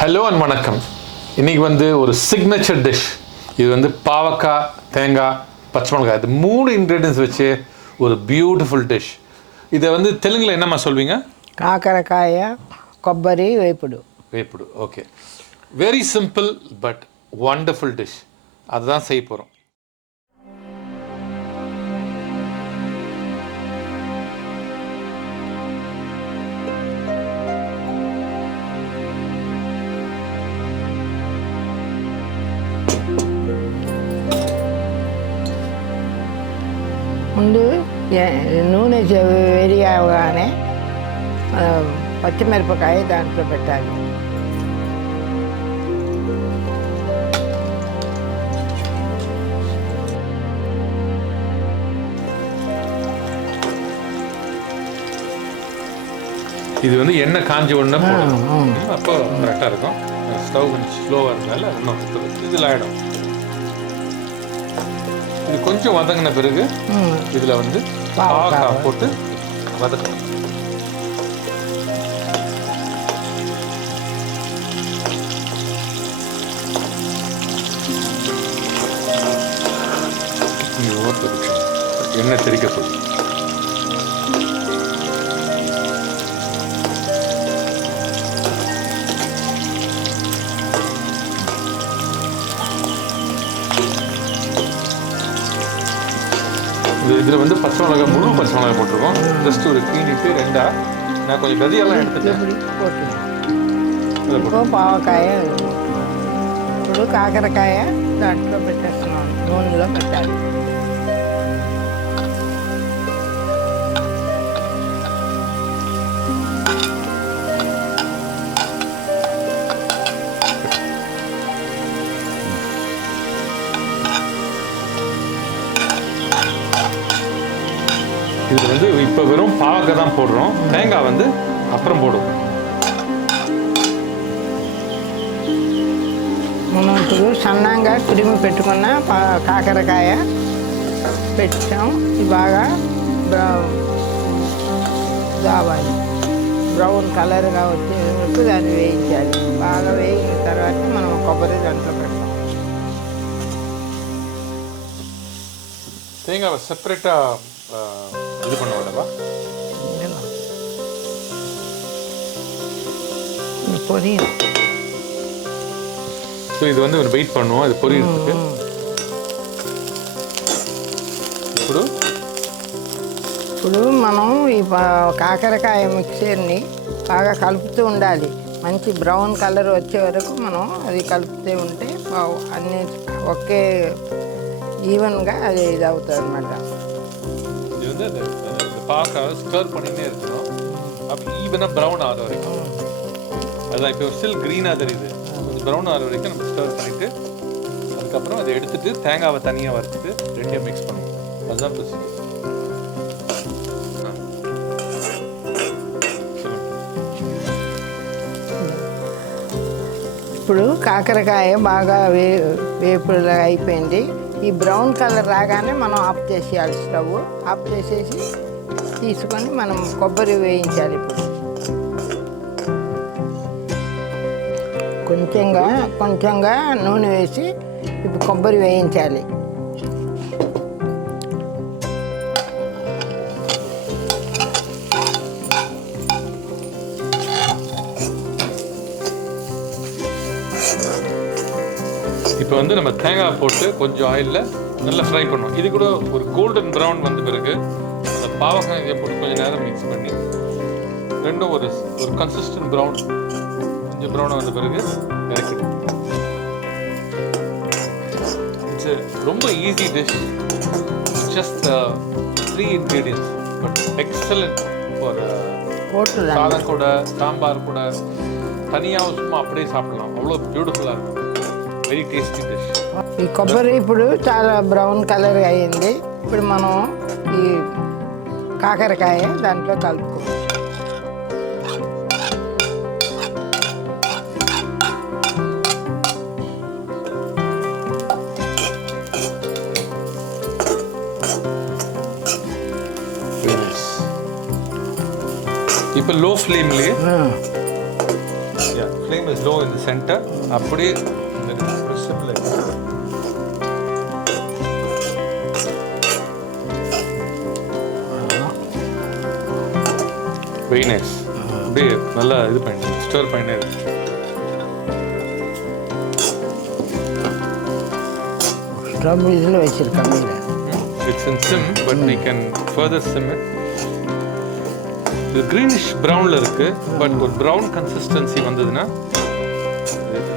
Hello and வணக்கம். இன்றைக்கி வந்து ஒரு சிக்னேச்சர் டிஷ். இது வந்து பாவக்காய், தேங்காய், பச்சை மிளகாய் இது 3 இன்க்ரீடியன்ஸ் வச்சு ஒரு பியூட்டிஃபுல் டிஷ். இதை வந்து தெலுங்கில் என்னம்மா சொல்வீங்க? కాకరకాయ కొబ్బరి వేపుడు. வேப்புடு. Okay, very simple but wonderful dish. அதுதான் செய்ய போகிறோம். ముందు నూనె వేడి అవగానే పచ్చిమిరపకాయ దాంట్లో పెట్టాలి. இது வந்து எண்ணெய் காஞ்சி ஒன்று அப்போ கரெக்டாக இருக்கும். ஸ்டவ் கொஞ்சம் ஸ்லோவாக இருந்தால இன்னும் இதில் ஆகிடும். இது கொஞ்சம் வதங்கின பிறகு இதில் வந்து பாவக்காய் போட்டு வதக்கணும். எண்ணெய் தெறிக்க போகுது. இதில் வந்து பச்சை மிளகாய், முழு பச்சை மிளகாய் போட்டிருக்கோம். ஜஸ்ட் ஒரு கீழிட்டு ரெண்டா நான் கொஞ்சம் விதையெல்லாம் எடுத்துட்டேன். இப்போ పావకాయ, ఇప్పుడు కాకరకాయ దాంట్లో పెట్టేస్తున్నాం. నూనెలో పెట్టాలి. இது வந்து இப்போ வெறும் பாவக்காய் தான் போடுறோம். தேங்காய் வந்து அப்புறம் போடுவோம். మనం ఇప్పుడు సన్నంగా తురిమి పెట్టుకున్న కాకరకాయ పెట్టాం. ఇది బాగా కావాలి, బ్రౌన్ కలర్గా వచ్చేందుకు దాన్ని వేయించాలి. బాగా వేగిన తర్వాత మనం కొబ్బరి దాంట్లో పెడతాం. தேங்காவை செப்பரேட்டாக இது பண்ண விடவா? பொரியும். ஸோ இது வந்து ஒரு வெயிட் பண்ணுவோம். இது பொரியறதுக்கு. ఇప్పుడు మనం ఈ కాకరకాయ మిక్చర్ని బాగా కలుపుతూ ఉండాలి. మంచి బ్రౌన్ కలర్ వచ్చే వరకు మనం అది కలుపుతూ ఉంటే అన్నీ ఒకే ஈவன்గా அது இதாகுது అనమాట. இது வந்து அந்த பாவக்காய் ஸ்டர் பண்ணினே இருக்கணும். அப்போ ஈவனாக ப்ரௌன் ஆகிற வரைக்கும். அதுதான் இப்போ ஸ்டில் க்ரீனாக தெரியுது. கொஞ்சம் ப்ரௌன் ஆகிற வரைக்கும் நம்ம ஸ்டர் பண்ணிவிட்டு அதுக்கப்புறம் அதை எடுத்துகிட்டு தேங்காவை தனியாக வறுத்துட்டு ரெண்டையும் மிக்ஸ் பண்ணுவோம். அதுதான் ப்ரொசீஜர். ఇప్పుడు కాకరకాయ బాగా వేపుడుగా అయిపోయింది. ఈ బ్రౌన్ కలర్ రాగానే మనం ఆఫ్ చేసేయాలి. స్టవ్ ఆఫ్ చేసేసి తీసుకొని మనం కొబ్బరి వేయించాలి. ఇప్పుడు కొంచెంగా నూనె వేసి ఇప్పుడు కొబ్బరి వేయించాలి. இப்போ வந்து நம்ம தேங்காய் போட்டு கொஞ்சம் ஆயிலில் நல்லா ஃப்ரை பண்ணுவோம். இது கூட ஒரு கோல்டன் ப்ரௌன் வந்த பிறகு அந்த பாவக்காயை போட்டு கொஞ்சம் நேரம் மிக்ஸ் பண்ணி ரெண்டும் ஒரு கன்சிஸ்டன்ட் ப்ரௌன் கொஞ்சம் ப்ரௌனாக வந்த பிறகு இறக்கிடும். இட்ஸ் ரொம்ப easy dish. Just 3 ingredients but excellent for சாதம் கூட, சாம்பார் கூட, தனியாக சும்மா அப்படியே சாப்பிடலாம். அவ்வளோ பியூட்டிஃபுல்லாக இருக்கும். Very tasty dish. ఈ కొబ్బరి ఇప్పుడు చాలా బ్రౌన్ కలర్ అయ్యింది. ఇప్పుడు మనం ఈ కాకరకాయ దాంట్లో కలుపుకోవాలి. இப்போ லோ ஃப்ளேம்லேயே ஃப்ளேமை is low in the center. அப்படியே இந்த சிம்ல வெரி நைஸ். அப்படியே நல்லா இது பண்ணி ஸ்டர் பண்ணி ஸ்டவ் இதில் வச்சுருக்காங்க. It's in sim, but we can further sim it. The greenish brownல இருக்கு, but ஒரு brown consistency வந்ததுன்னா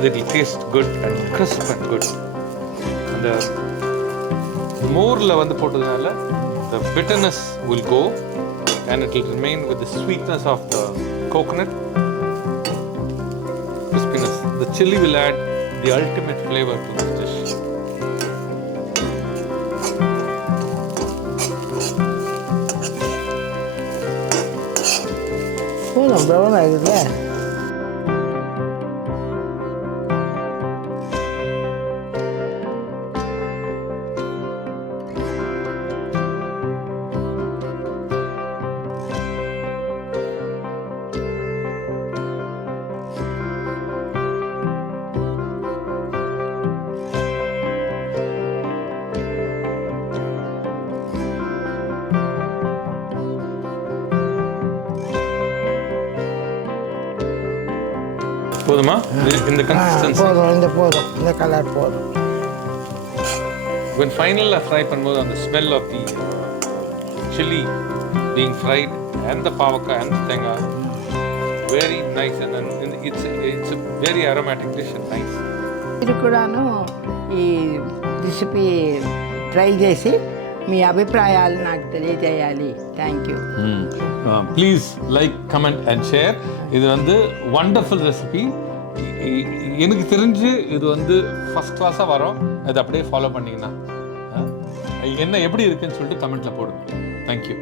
it will taste good and crisp and good. அந்த மோர்ல வந்து போட்டதுனால the bitterness will go and it will remain with the sweetness of the coconut, crispiness. The chili will add the ultimate flavor to this dish. போதும், brown ஆகுதுல்ல. போதுமா? இந்த consistency போதும், இந்த colour போதும். When final fry பண்ணும்போது அந்த smell of the chili being fried and the pavakka and the tenga, very nice, and then it's a very aromatic dish and nice. మీరు కూడాను ఈ రెసిపీ ట్రై చేసి మీ అభిప్రాయాలు నాకు తెలియజేయాలి. Thank you. Please like comment and share. இது வந்து wonderful recipe. எனக்கு தெரிஞ்சு இது வந்து ஃபஸ்ட் கிளாஸாக வரும். அதை அப்படியே ஃபாலோ பண்ணிங்கன்னா என்ன எப்படி இருக்குன்னு சொல்லிட்டு கமெண்ட்டில் போடுங்க. தேங்க்யூ.